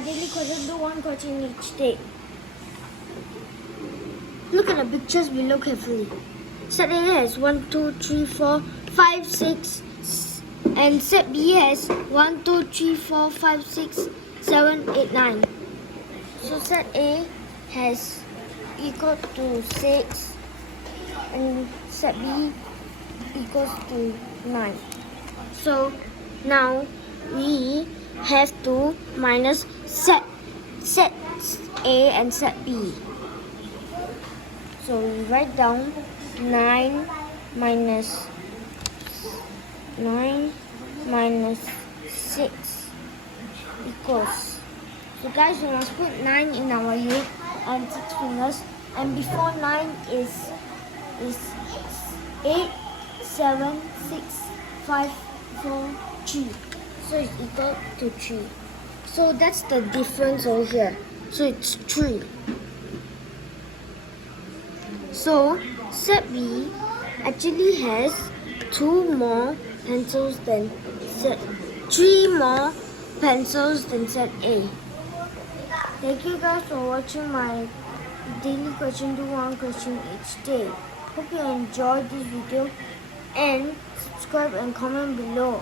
daily question, do one question each day. Look at the pictures below carefully. Set A has 1, 2, 3, 4, 5, 6, and set B has 1, 2, 3, 4, 5, 6, 7, 8, 9. So set A has equal to 6 and set B equals to 9. So now we have to minus set A and set B. So we write down 9 minus 6 equals. So guys, we must put 9 in our head and 6 fingers, and before 9 is 8, 7, 6, 5, 4, 3. So it's equal to 3. So that's the difference over here. So it's 3. So set B actually has 2 more pencils than set 3 more pencils than set A. Thank you guys for watching my daily question, do one question each day. Hope you enjoyed this video and subscribe and comment below.